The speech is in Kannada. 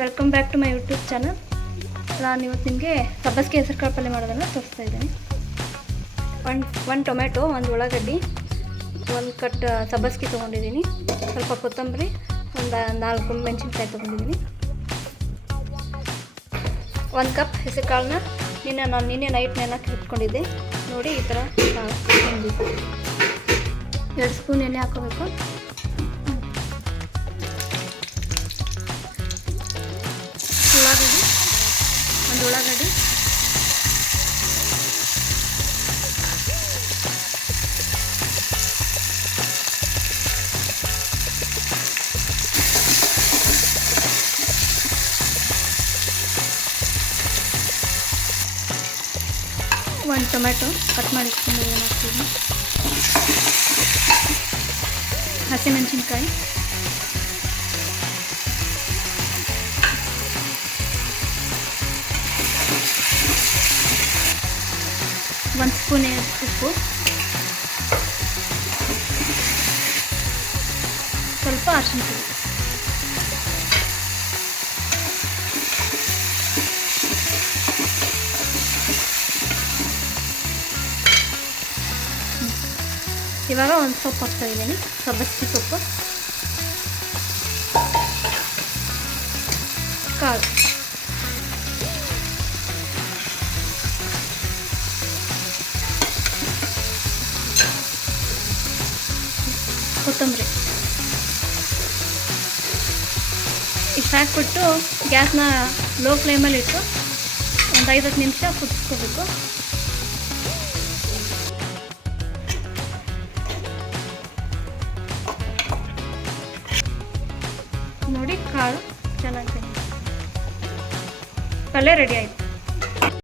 Welcome back to my YouTube channel. ನಾನು ಇವತ್ತು ನಿಮಗೆ ಸಬ್ಬಸಿಗೆ ಹೆಸರು ಕಾಳು ಪಲ್ಯ ಮಾಡೋದನ್ನು ತೋರಿಸ್ತಾ ಇದ್ದೀನಿ. ಒಂದು ಟೊಮೆಟೊ, ಒಂದು ಉಳ್ಳಾಗಡ್ಡಿ, ಒಂದು ಕಟ್ ಸಬ್ಬಸಿಗೆ ತೊಗೊಂಡಿದ್ದೀನಿ, ಸ್ವಲ್ಪ ಕೊತ್ತಂಬರಿ, ಒಂದು 4 ಮೆಣಸಿನ್ಕಾಯಿ ತೊಗೊಂಡಿದ್ದೀನಿ, 1 ಕಪ್ ಹೆಸರು ಕಾಳನ್ನ ನಿನ್ನೆ ನೈಟ್ ನೆನಕ್ಕೆ ಇಟ್ಕೊಂಡಿದ್ದೆ. ನೋಡಿ ಈ ಥರ 2 ಸ್ಪೂನ್ ಎಣ್ಣೆ ಹಾಕೋಬೇಕು. ಒಂದು ಉಳ್ಳಾಗಡ್ಡಿ, ಒಂದು ಟೊಮೆಟೊ ಕಟ್ ಮಾಡಿ ಇಟ್ಕೊಂಡು ಹಾಕ್ತೀವಿ, ಹಸಿಮೆಣಸಿನ್ಕಾಯಿ, ಒಂದು ಸ್ಪೂನ್ ಉಪ್ಪು, ಸ್ವಲ್ಪ ಅರಿಶಿನ ಪುಡಿ. ಇವಾಗ ಒಂದು ಸೊಪ್ಪು ಹಾಕ್ತಾ ಇದ್ದೀನಿ, ಸಬ್ಬಸಿಗೆ ಸೊಪ್ಪು, ಕಾಳು, ಕೊತ್ತಂಬರಿ. ಇಷ್ಟು ಹಾಕ್ಬಿಟ್ಟು ಗ್ಯಾಸ್ನ ಲೋ ಫ್ಲೇಮಲ್ಲಿ ಇಟ್ಟು ಒಂದು 5-10 ನಿಮಿಷ ಕುದಿಸ್ಕೋಬೇಕು. ನೋಡಿ ಕಾಳು ಚೆನ್ನಾಗಿ ಪಲ್ಯ ರೆಡಿ ಆಯಿತು.